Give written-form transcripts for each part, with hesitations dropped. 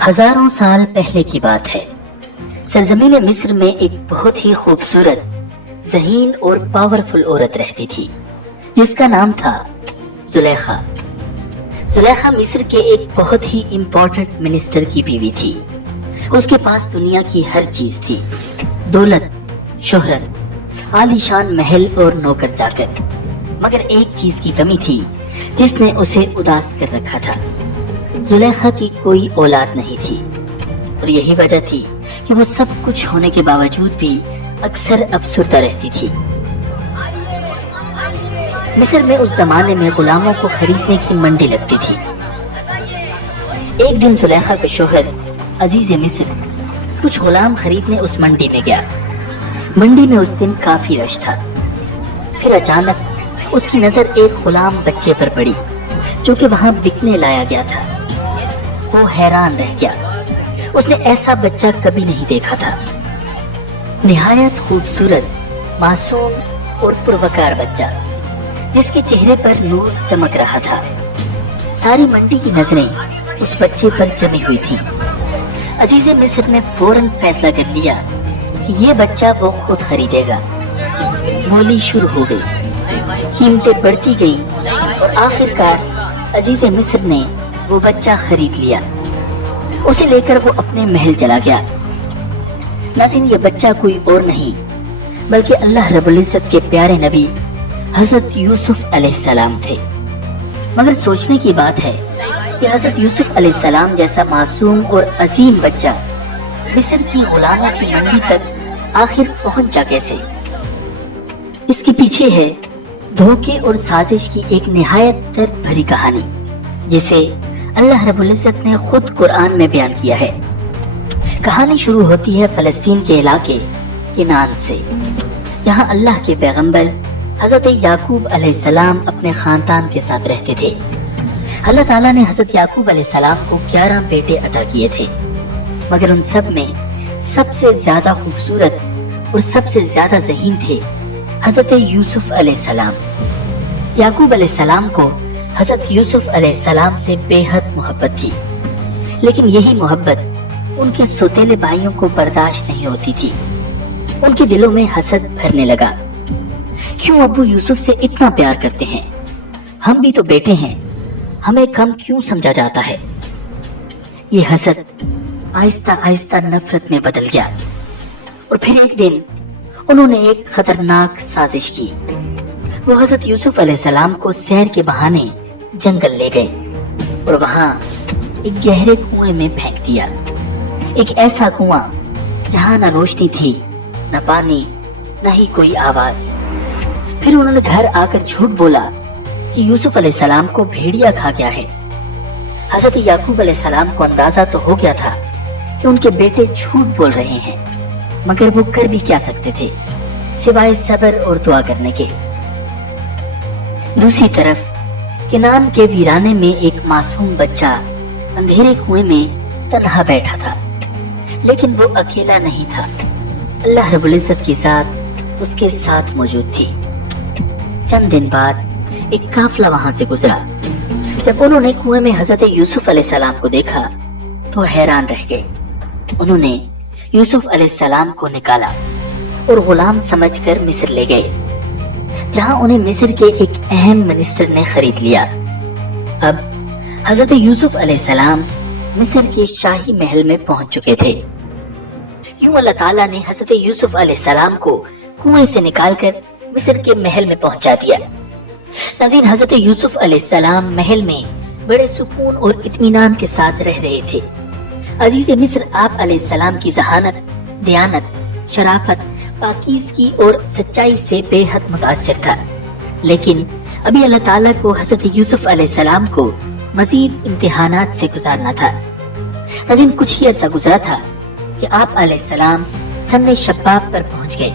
ہزاروں سال پہلے کی بات ہے۔ سرزمین مصر میں ایک بہت ہی خوبصورت، ذہین اور پاورفل عورت رہتی تھی جس کا نام تھا زلیخا۔ زلیخا مصر کے ایک بہت ہی امپورٹنٹ منسٹر کی بیوی تھی۔ اس کے پاس دنیا کی ہر چیز تھی، دولت، شہرت، عالی شان محل اور نوکر چاکر، مگر ایک چیز کی کمی تھی جس نے اسے اداس کر رکھا تھا۔ زلیخا کی کوئی اولاد نہیں تھی، اور یہی وجہ تھی کہ وہ سب کچھ ہونے کے باوجود بھی اکثر افسردہ رہتی تھی۔ مصر میں اس زمانے میں غلاموں کو خریدنے کی منڈی لگتی تھی۔ ایک دن زلیخا کا شوہر عزیز مصر کچھ غلام خریدنے اس منڈی میں گیا۔ منڈی میں اس دن کافی رش تھا۔ پھر اچانک اس کی نظر ایک غلام بچے پر پڑی جو کہ وہاں بکنے لایا گیا تھا۔ وہ حیران رہ گیا، اس نے ایسا بچہ کبھی نہیں دیکھا تھا۔ نہایت خوبصورت، معصوم اور پروکار بچہ جس کے چہرے پر نور چمک رہا تھا۔ ساری منڈی کی نظریں اس بچے پر جمی ہوئی تھی۔ عزیز مصر نے فوراً فیصلہ کر لیا کہ یہ بچہ وہ خود خریدے گا۔ مولی شروع ہو گئی، قیمتیں بڑھتی گئیں اور آخرکار عزیز مصر نے وہ بچہ خرید لیا۔ اسے لے کر وہ اپنے محل چلا گیا۔ ناظرین، یہ بچہ کوئی اور نہیں بلکہ اللہ رب العزت کے پیارے نبی حضرت یوسف علیہ السلام تھے۔ مگر سوچنے کی بات ہے کہ حضرت یوسف علیہ السلام جیسا معصوم اور عظیم بچہ مصر کی غلاموں کی منڈی تک آخر پہنچا کیسے؟ اس کے پیچھے ہے دھوکے اور سازش کی ایک نہایت درد بھری کہانی جسے اللہ رب العزت نے خود قرآن میں بیان کیا ہے۔ کہانی شروع ہوتی ہے فلسطین کے علاقے کنعان سے، جہاں اللہ کے پیغمبر حضرت یعقوب علیہ السلام اپنے خاندان کے ساتھ رہتے تھے۔ اللہ تعالیٰ نے حضرت یعقوب علیہ السلام کو 11 بیٹے عطا کیے تھے، مگر ان سب میں سب سے زیادہ خوبصورت اور سب سے زیادہ ذہین تھے حضرت یوسف علیہ السلام۔ یعقوب علیہ السلام کو حضرت یوسف علیہ السلام سے بے حد محبت تھی، لیکن یہی محبت ان کے سوتیلے بھائیوں کو برداشت نہیں ہوتی تھی۔ ان کے دلوں میں حسد بھرنے لگا۔ کیوں ابو یوسف سے اتنا پیار کرتے ہیں؟ ہم بھی تو بیٹے ہیں، ہمیں کم کیوں سمجھا جاتا ہے؟ یہ حسد آہستہ آہستہ نفرت میں بدل گیا، اور پھر ایک دن انہوں نے ایک خطرناک سازش کی۔ وہ حضرت یوسف علیہ السلام کو سیر کے بہانے جنگل لے گئے اور وہاں ایک گہرے کنویں میں پھینک دیا۔ ایک ایسا کنواں جہاں نہ روشنی تھی، نہ پانی، نہ ہی کوئی آواز۔ پھر انہوں نے گھر آ کر جھوٹ بولا کہ یوسف علیہ السلام کو بھیڑیا کھا گیا ہے۔ حضرت یعقوب علیہ السلام کو اندازہ تو ہو گیا تھا کہ ان کے بیٹے جھوٹ بول رہے ہیں، مگر وہ کر بھی کیا سکتے تھے سوائے صبر اور دعا کرنے کے۔ دوسری طرف کنعان کے ویرانے میں ایک معصوم بچہ اندھیرے کنویں میں تنہا بیٹھا تھا، لیکن وہ اکیلا نہیں تھا۔ اللہ رب العزت کی ذات اس کے ساتھ موجود تھی۔ چند دن بعد ایک قافلہ وہاں سے گزرا۔ جب انہوں نے کنویں میں حضرت یوسف علیہ السلام کو دیکھا تو حیران رہ گئے۔ انہوں نے یوسف علیہ السلام کو نکالا اور غلام سمجھ کر مصر لے گئے، جہاں انہیں مصر کے ایک اہم منسٹر نے خرید لیا۔ اب حضرت یوسف علیہ السلام مصر کے شاہی محل میں پہنچ چکے تھے۔ یوں اللہ تعالیٰ نے حضرت یوسف علیہ السلام کو کنویں سے نکال کر مصر کے محل میں پہنچا دیا۔ ناظرین، حضرت یوسف علیہ السلام محل میں بڑے سکون اور اطمینان کے ساتھ رہ رہے تھے۔ عزیز مصر آپ علیہ السلام کی ذہانت، دیانت، شرافت، پاکیزگی اور سچائی سے بے حد متاثر تھا، لیکن ابھی اللہ تعالیٰ کو حضرت یوسف علیہ السلام کو مزید امتحانات سے گزارنا تھا۔ ناظرین، کچھ ہی عرصہ گزرا تھا کہ آپ علیہ السلام سن شباب پر پہنچ گئے۔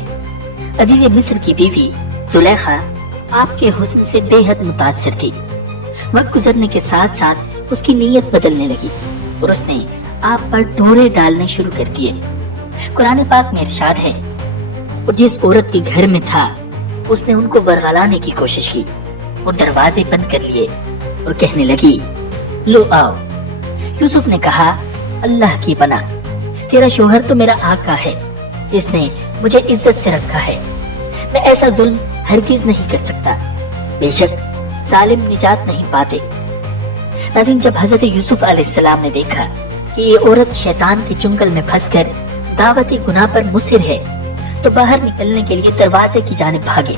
عزیز مصر کی بیوی زلیخا آپ کے حسن سے بے حد متاثر تھی۔ وقت گزرنے کے ساتھ ساتھ اس کی نیت بدلنے لگی اور اس نے آپ پر ڈورے ڈالنے شروع کر دیے۔ قرآن پاک میں ارشاد ہے، اور جس عورت کے گھر میں تھا اس نے ان کو ورغلانے کی کوشش کی اور دروازے بند کر لیے اور کہنے لگی، لو آؤ۔ یوسف نے کہا، अल्लाह की बना, तेरा शोहर तो मेरा आका है जिसने मुझे इज्जत से रखा है। मैं ऐसा जुल्म हरगिज नहीं कर सकता। बेशक जालिम निजात नहीं पाते। नाज़रीन, जब हजरत यूसुफ अलैहिस्सलाम ने देखा कि ये औरत शैतान के चुंगल में फंसकर दावती गुनाह पर मुसिर है, तो बाहर निकलने के लिए दरवाजे की जानिब भागे।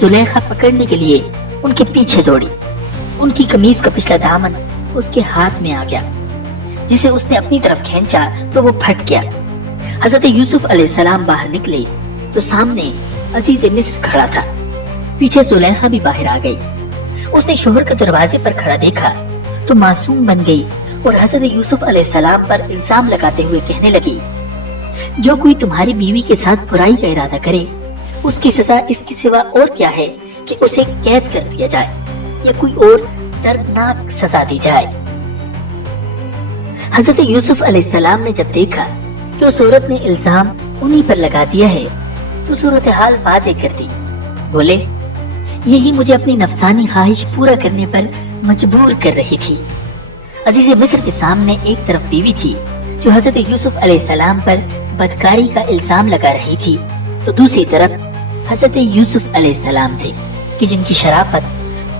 जुलेखा पकड़ने के लिए उनके पीछे दौड़ी। उनकी कमीज का पिछला दामन उसके हाथ में आ गया, जिसे उसने अपनी तरफ खींचा तो वो फट गया। हजरत यूसुफ अलैहिस्सलाम बाहर निकले तो सामने अजीज मिस्र खड़ा था। पीछे जुलेखा भी बाहर आ गई। उसने शोहर के दरवाजे पर खड़ा देखा तो मासूम बन गई और हजरत यूसुफ अलैहिस्सलाम पर इल्जाम लगाते हुए कहने लगी, जो कोई तुम्हारी बीवी के साथ बुराई का इरादा करे उसकी सजा इसके सिवा और क्या है कि उसे कैद कर दिया जाए या कोई और दर्दनाक सजा दी जाए। हजरत यूसुफ अलैहिस्सलाम ने जब देखा कि उस औरत ने इल्जाम उन्हीं पर लगा दिया है तो सूरत हाल वाज़ेह कर दी। बोले, यही मुझे अपनी नफसानी ख्वाहिश पूरा करने पर मजबूर कर रही थी। अजीज मिस्र के सामने एक तरफ बीवी थी जो हजरत यूसुफ अलैहिस्सलाम पर बदकारी का इल्जाम लगा रही थी, तो दूसरी तरफ हजरत यूसुफ अलैहिस्सलाम थे कि जिनकी शराफत,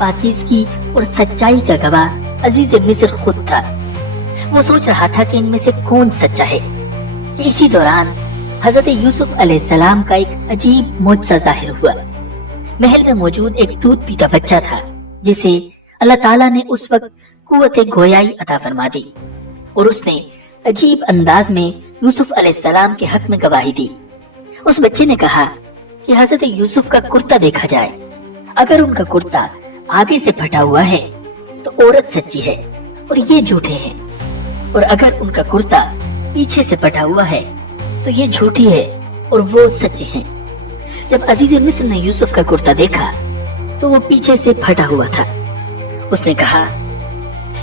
पाकीज़गी और सच्चाई का गवाह अजीज मिस्र खुद था। वो सोच रहा था कि इनमें से कौन सच्चा है कि इसी दौरान हजरत यूसुफ अलैहिस्सलाम का एक अजीब मुअज्जा जाहिर हुआ। महल में मौजूद एक दूध पीता बच्चा था जिसे अल्लाह ताला ने उस वक्त कुव्वत गोयाई अता फरमा दी और उसने अजीब अंदाज में यूसुफ अलैहिस्सलाम के हक में गवाही दी। उस बच्चे ने कहा कि हजरत यूसुफ का कुर्ता देखा जाए। अगर उनका कुर्ता आगे से फटा हुआ है तो औरत सच्ची है और ये झूठे हैं, और अगर उनका कुर्ता पीछे से फटा हुआ है तो ये झूठी है और वो सच्चे हैं। जब अजीज मिस्र ने यूसुफ का कुर्ता देखा तो वो पीछे से फटा हुआ था। उसने कहा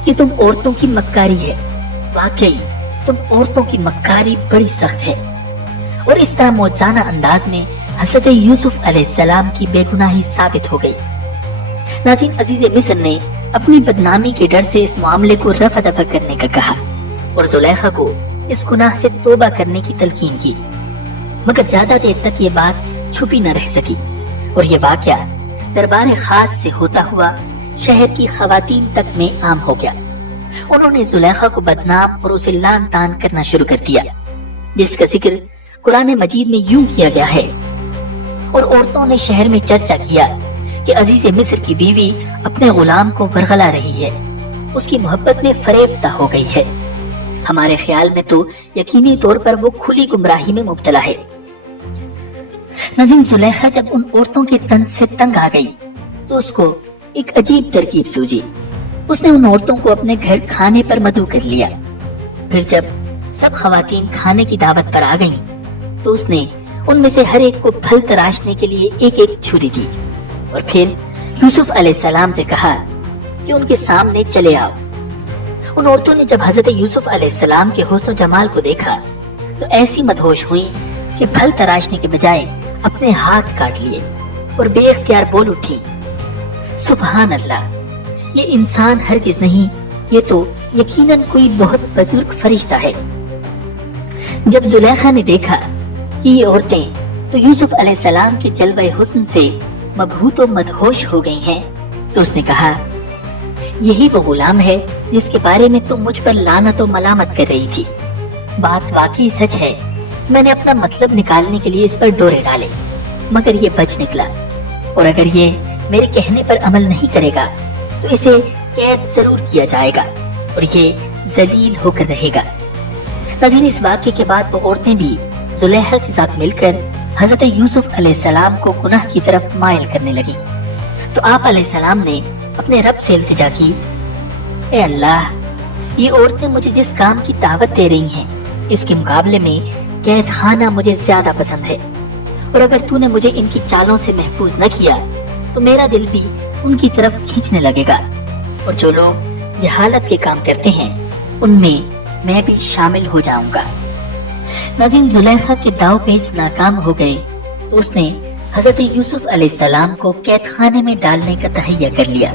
कि तुम औरतों की मक्कारी है, वाकई तुम औरतों की मक्कारी बड़ी सख्त है। और इस तरह मौजाना अंदाज में हजरत यूसुफ अलैहिस्सलाम की बेगुनाही साबित हो गई। नाज़रीन, अजीज मिस्र ने अपनी बदनामी के डर से इस मामले को रफा दफा करने का कहा और जुलेखा को इस गुनाह से तौबा करने की तलकीन की, मगर ज्यादा देर तक ये बात छुपी न रह सकी और ये वाकया दरबार खास से होता हुआ शहर की खवातीन तक में आम हो गया। उन्होंने जुलेखा को बदनाम और उसे लान तान करना शुरू कर दिया, जिसका जिक्र कुरान मजीद में यूं किया गया है। और औरतों ने शहर में चर्चा किया कि अजीज मिस्र की बीवी अपने गुलाम को वरगला रही है, उसकी मोहब्बत में फरेफ्ता हो गई है। हमारे ख्याल में तो यकीनी तौर पर वो खुली गुमराही में मुब्तला है। नाज़रीन, जुलेखा जब उन औरतों के तंज से तंग आ गई तो उसको एक अजीब तरकीब सूझी। उसने उन औरतों को अपने घर खाने पर मदऊ कर लिया। फिर जब सब खवातीन खाने की दावत पर आ गईं, तो उसने उनमें से हर एक को फल तराशने के लिए एक एक छुरी दी और फिर यूसुफ अलैहिस्सलाम से कहा कि उनके सामने चले आओ। उन औरतों ने जब हजरत यूसुफ अलैहिस्सलाम के हुस्न जमाल को देखा तो ऐसी मदहोश हुई कि फल तराशने के बजाय अपने हाथ काट लिए और बेइख्तियार बोल उठी, सुभान अल्लाह, ये इंसान हरगिज नहीं, ये तो यकीनन कोई बहुत बुजुर्ग फरिश्ता है। जब जुलेखा ने देखा कि ये औरतें तो यूसुफ अलैहिस्सलाम के जलवे हुस्न से मबहूत और मदहोश हो गई हैं, तो उसने कहा, यही वो गुलाम है जिसके बारे में तुम मुझ पर लानत और मलामत कर रही थी। बात वाकई सच है, मैंने अपना मतलब निकालने के लिए इस पर डोरे डाले, मगर ये बच निकला, और अगर ये मेरे कहने पर अमल नहीं करेगा तो इसे कैद जरूर किया जाएगा और ये जलील होकर रहेगा। नाज़रीन, इस वाक़े के बाद वो औरतें भी जुलेखा के साथ मिलकर हजरत यूसुफ अलैहिस्सलाम को गुनाह की तरफ माइल करने लगी। तो आप अलैहिस्सलाम ने अपने रब से इल्तिजा की, ए अल्लाह, ये औरतें मुझे जिस काम की दावत दे रही हैं, इसके मुकाबले में कैद खाना मुझे ज्यादा पसंद है, और अगर तूने मुझे इनकी चालों से महफूज न किया तो मेरा दिल भी उनकी तरफ खींचने लगेगा, और जो लोग जहालत के काम करते हैं उनमें मैं भी शामिल हो जाऊंगा। नाज़रीन, जुलेखा के दाव पेच नाकाम हो गए तो उसने हजरत यूसुफ अलैहिस्सलाम को कैद खाने में डालने का तहैया कर लिया।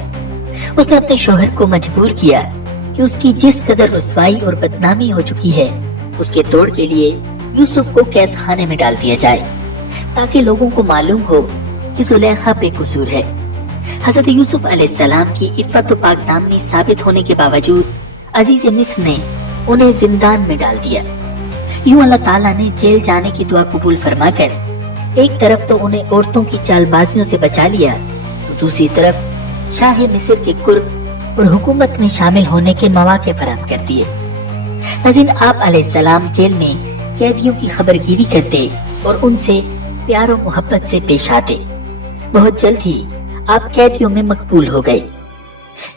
उसने अपने शोहर को मजबूर किया कि कि उसकी जिस कदर रुसवाई और बदनामी हो चुकी है, उसके तोड़ के लिए यूसुफ को कैद खाने में डाल दिया जाए, ताकि लोगों को मालूम हो कि जुलेखा बेकसूर है। हजरत यूसुफ अलैहिस्सलाम की इफ़्फ़त व पाकदामनी साबित होने के बावजूद अजीज मिस्र ने उन्हें जिंदान में डाल दिया। यूं अल्लाह ताला ने जेल जाने की दुआ कबूल फरमाकर एक तरफ तो उन्हें औरतों की चालबाजियों से बचा लिया, तो दूसरी तरफ शाह मिस्र के कुर्ब और हुकूमत में शामिल होने के मौके फराहम कर दिए। नाज़रीन, आप अलैहिस्सलाम जेल में कैदियों की खबरगिरी करते और उनसे प्यार और मोहब्बत से पेश आते। बहुत जल्द ही आप कैदियों में मकबूल हो गए।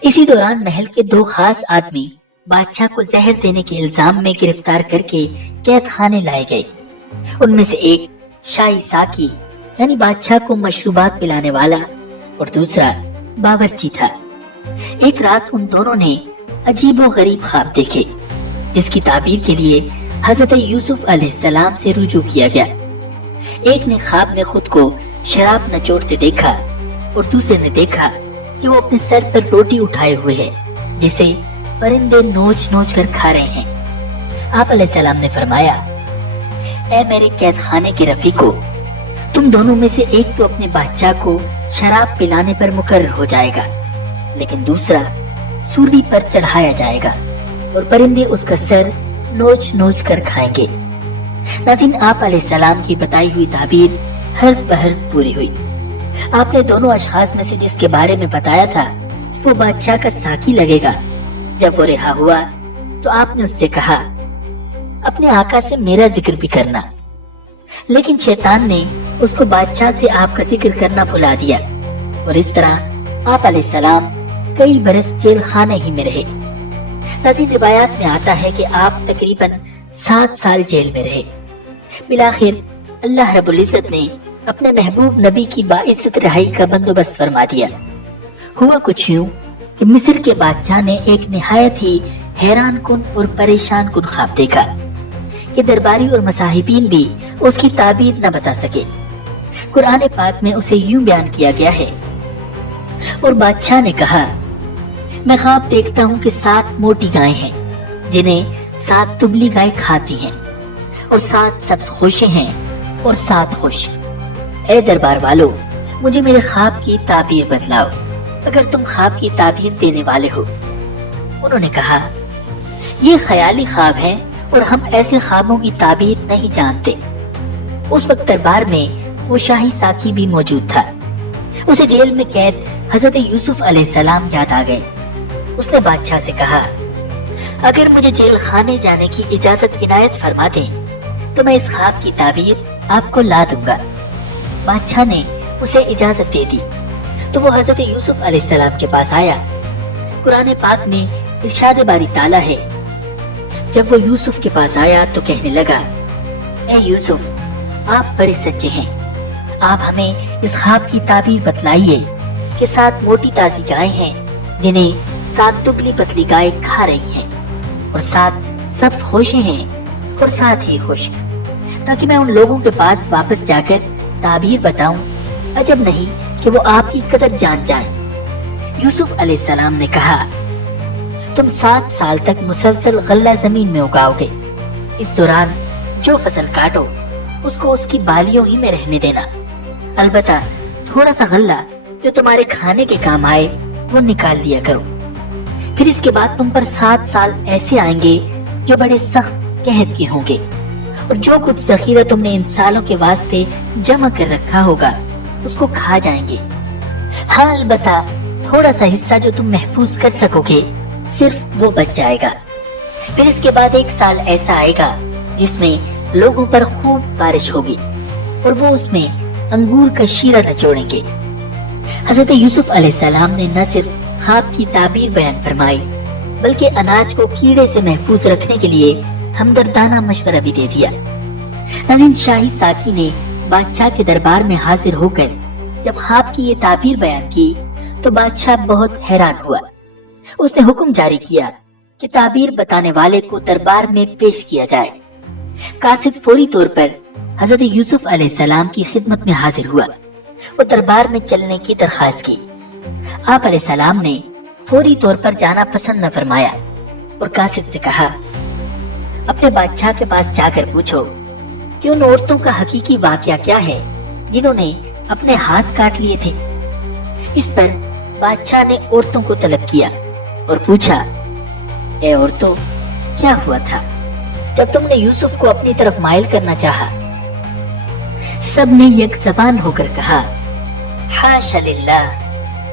इसी दौरान महल के दो खास आदमी बादशाह को जहर देने के इल्जाम में गिरफ्तार करके कैद खाने लाए गए। उनमें से एक शाही साकी यानी बादशाह को मशरूबात पिलाने वाला और दूसरा बावर्ची था। एक रात उन दोनों ने अजीबो गरीब ख्वाब देखे, जिसकी ताबीर के लिए हजरत यूसुफ अलैहिस्सलाम से रुजू किया गया। एक ने ख्वाब में खुद को शराब नचोड़ते देखा और दूसरे ने देखा कि वो अपने सर पर रोटी उठाए हुए है, जिसे परिंदे नोच नोच कर खा रहे हैं। आप अलैहिस्सलाम ने फरमाया, ऐ मेरे कैद खाने के रफीको, तुम दोनों में से एक तो अपने बादशाह को शराब पिलाने पर मुकर्रर हो जाएगा, लेकिन दूसरा सूली पर चढ़ाया जाएगा और परिंदे उसका सर नोच नोच कर खाएंगे। नाज़रीन, आप अलैहिस्सलाम की बताई हुई ताबीर हर बहर पूरी हुई। आपने दोनों अशखास में से जिसके बारे में बताया था वो बादशाह का साकी लगेगा, जब वो रिहा हुआ तो आपने उससे कहा, अपने आका से मेरा जिक्र भी करना। लेकिन शैतान ने उसको बादशाह से आपका जिक्र करना भुला दिया और इस तरह आप अलैहिस्सलाम कई बरस जेल खाने ही में रहे। नाज़रीन, रिवायात में आता है कि आप तकरीबन 7 साल जेल में रहे। बिलाखिर अल्लाह रब्बुल इज़्ज़त ने अपने महबूब नबी की बाइज्जत रहाई का बंदोबस्त फरमा दिया। हुआ कुछ यूं कि मिस्र के बादशाह ने एक निहायत ही हैरान कुन और परेशान कुन ख्वाब देखा कि दरबारी और मसाहिबीन भी उसकी ताबीर न बता सके। कुरान पाक में उसे यूं बयान किया गया है, और बादशाह ने कहा, मैं ख्वाब देखता हूँ कि 7 मोटी गायें हैं, जिन्हें 7 दुबली गायें खाती हैं, और 7 सब्ज खोशे हैं और 7 खुश। ए दरबार वालों, मुझे मेरे ख्वाब की ताबीर बतलाओ, अगर तुम ख्वाब की ताबीर देने वाले हो। उन्होंने कहा, ये ख्याली ख्वाब है और हम ऐसे ख्वाबों की ताबीर नहीं जानते। उस वक्त दरबार में वो शाही साकी भी मौजूद था। उसे जेल में कैद हजरत यूसुफ अलैहिस्सलाम याद आ गए। उसने बादशाह से कहा, अगर मुझे जेल खाने जाने की इजाजत इनायत फरमा दें तो मैं इस ख्वाब की ताबीर आपको ला दूंगा। बादशाह ने उसे इजाजत दे दी तो वो हजरत यूसुफ अलैहिस्सलाम के पास आया। कुरान पाक में इरशाद बारी ताला है, जब वो यूसुफ के पास आया तो कहने लगा, ए यूसुफ, आप बड़े सच्चे हैं, आप हमें इस ख्वाब की ताबीर बतलाइए कि 7 मोटी ताजी गायें हैं जिन्हें 7 दुबली पतली गायें खा रही हैं, और 7 सब्ज खोशे हैं और 7 ही खुश्क, ताकि मैं उन लोगों के पास वापस जाकर ताबीर बताऊं, अजब नहीं कि वो आपकी कदर जान जाएं। यूसुफ अलैहिस्सलाम ने कहा, तुम 7 साल तक मुसलसल गल्ला जमीन में उगाओगे। इस दौरान जो फसल काटो उसको उसकी बालियों ही में रहने देना, अलबत्ता थोड़ा सा गल्ला जो तुम्हारे खाने के काम आए वो निकाल लिया करो। फिर इसके बाद तुम पर 7 साल ऐसे आएंगे जो बड़े सख्त कहत के होंगे, और जो कुछ जखीरा तुमने इन सालों के वास्ते जमा कर रखा होगा उसको खा जाएंगे। हाँ, अलबत्ता थोड़ा सा हिस्सा जो तुम महफूज कर सकोगे सिर्फ वो बच जाएगा। फिर इसके बाद 1 साल ऐसा आएगा जिसमें लोगों पर खूब बारिश होगी और वो उसमें अंगूर का शीरा नचोड़ेंगे। हजरत यूसुफ अलैहिस्सलाम ने न सिर्फ ख्वाब की ताबीर बयान फरमाई, बल्कि अनाज को कीड़े से महफूज रखने के लिए हमदर्दाना मशवरा भी दे दिया। नाज़रीन, शाही साकी ने बादशाह के दरबार में हाजिर होकर जब ख्वाब की ये ताबीर बयान की तो बादशाह बहुत हैरान हुआ। उसने हुक्म जारी किया कि ताबीर बताने वाले को दरबार में पेश किया जाए। कासिद फौरी तौर पर हजरत यूसुफ अलैहिस्सलाम की खिदमत में हाजिर हुआ और दरबार में चलने की दरख्वास्त की। आप अलैहिस्सलाम ने फौरी तौर पर जाना पसंद न फरमाया, और कासिद से कहा, अपने बादशाह के पास जाकर पूछो कि उन औरतों का हकीकी वाकया क्या है जिन्होंने अपने हाथ काट लिए थे। इस पर बादशाह ने औरतों को तलब किया और पूछा, ए औरतों, क्या हुआ था जब तुमने यूसुफ को अपनी तरफ माइल करना चाहा? सब ने एक ज़बान होकर कहा, हाशा लिल्लाह,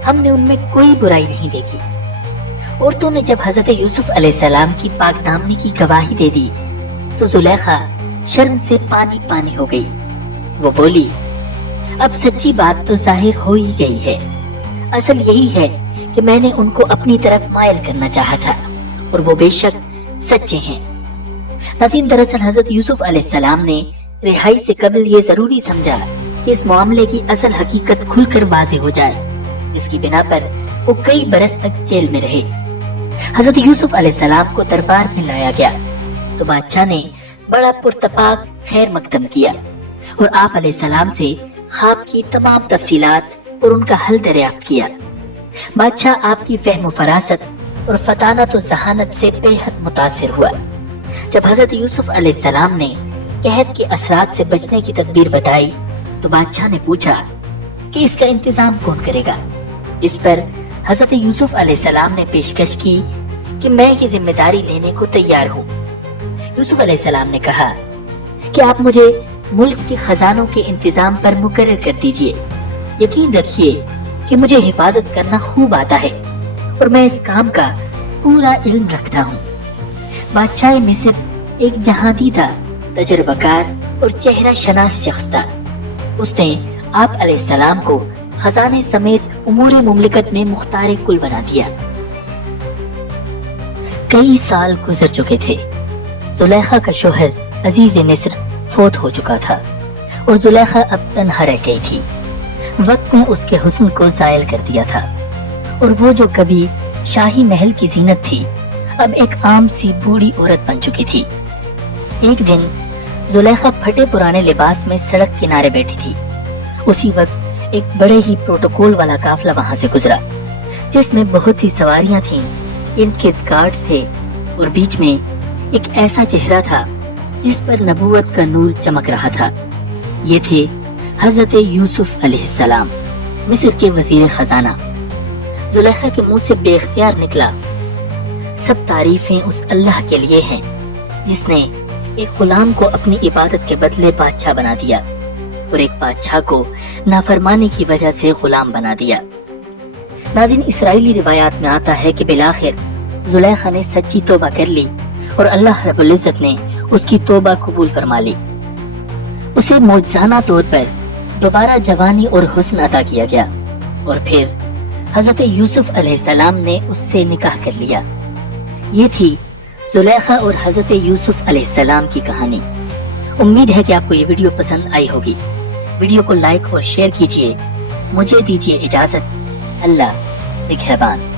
हमने उनमें कोई बुराई नहीं देखी। औरतों ने जब हजरत यूसुफ अलैहिस्सलाम की पाकदामनी की गवाही दे दी तो जुलेखा शर्म से पानी पानी हो गई। वो बोली, अब सच्ची बात तो जाहिर हो ही गई है। असल यही है कि मैंने उनको अपनी तरफ मायल करना चाहा था और वो बेशक सच्चे हैं। नाज़रीन, दरअसल हजरत यूसुफ अलैहिस्सलाम ने रिहाई से कबल ये जरूरी समझा कि इस मामले की असल हकीकत खुलकर वाज़ेह हो जाए, जिसकी बिना पर वो कई बरस तक जेल में रहे। हजरत यूसुफ अलैहिस्सलाम को दरबार में लाया गया तो बादशाह ने बड़ा पुरतपाक खैर मकदम किया और आप अलैहिस्सलाम से ख्वाब की तमाम तफसीलात और उनका हल दरियाफ्त किया। बादशाह आपकी फहम फरासत और फतानत और जहानत से बेहद मुतासिर हुआ। जब हजरत यूसुफ अलैहिस्सलाम ने कहत के असरात से बचने की तदबीर बताई तो बादशाह ने पूछा कि इसका इंतजाम कौन करेगा। इस पर हजरत यूसुफ अलैहिस्सलाम ने पेशकश की कि मैं ये जिम्मेदारी लेने को तैयार हूँ। यूसुफ अलैहिस्सलाम ने कहा कि आप मुझे मुल्क के खजानों के इंतजाम पर मुकर्रर कर दीजिए। यकीन रखिए कि मुझे हिफाजत करना खूब आता है और मैं इस काम का पूरा इल्म रखता हूँ। बादशाह मिस्र एक जहादीदा, तजर्बाकार और चेहरा शनास शख्स था। उसने आप अलैहिस्सलाम को खजाने समेत उमूर मुमलिकत में मुख्तार कुल बना दिया। कई साल गुजर चुके थे। जुलेखा का शोहर अजीज मिस्र फोत हो चुका था और जुलेखा अब तन्हा रह गई थी। वक्त ने उसके हुस्न को ज़ायल कर दिया था और वो जो कभी शाही महल की जीनत थी अब एक आम सी बूढ़ी औरत बन चुकी थी। एक दिन जुलेखा फटे पुराने लिबास में सड़क किनारे बैठी थी। उसी वक्त एक बड़े ही प्रोटोकॉल वाला काफिला वहां से गुजरा, जिसमें बहुत सी सवारियां थीं, इर्द-गिर्द गार्ड्स थे और बीच में एक ऐसा चेहरा था जिस पर नबूवत का नूर चमक रहा था। ये थे हजरत यूसुफ अलैहिस्सलाम, मिस्र के वजीर खजाना। जुलेखा के मुंह से बेख्तियार निकला, सब तारीफें उस अल्लाह के लिए हैं जिसने एक गुलाम को अपनी इबादत के बदले बादशाह बना दिया और एक बादशाह को नाफरमानी की वजह से गुलाम बना दिया। नाज़रीन, इसराइली रिवायात में आता है कि बिलाखिर जुलेखा ने सच्ची तौबा कर ली और अल्लाह रब्बुल इज्जत ने उसकी तौबा कबूल फरमा ली। उसे मौजज़ाना तौर पर दोबारा जवानी और हुस्न अता किया गया और फिर हजरत यूसुफ अलैहिस्सलाम ने उससे निकाह कर लिया। ये थी जुलेखा और हजरत यूसुफ अलैहिस्सलाम की कहानी। उम्मीद है कि आपको ये वीडियो पसंद आई होगी। वीडियो को लाइक और शेयर कीजिए। मुझे दीजिए इजाजत। अल्लाह निगहबान।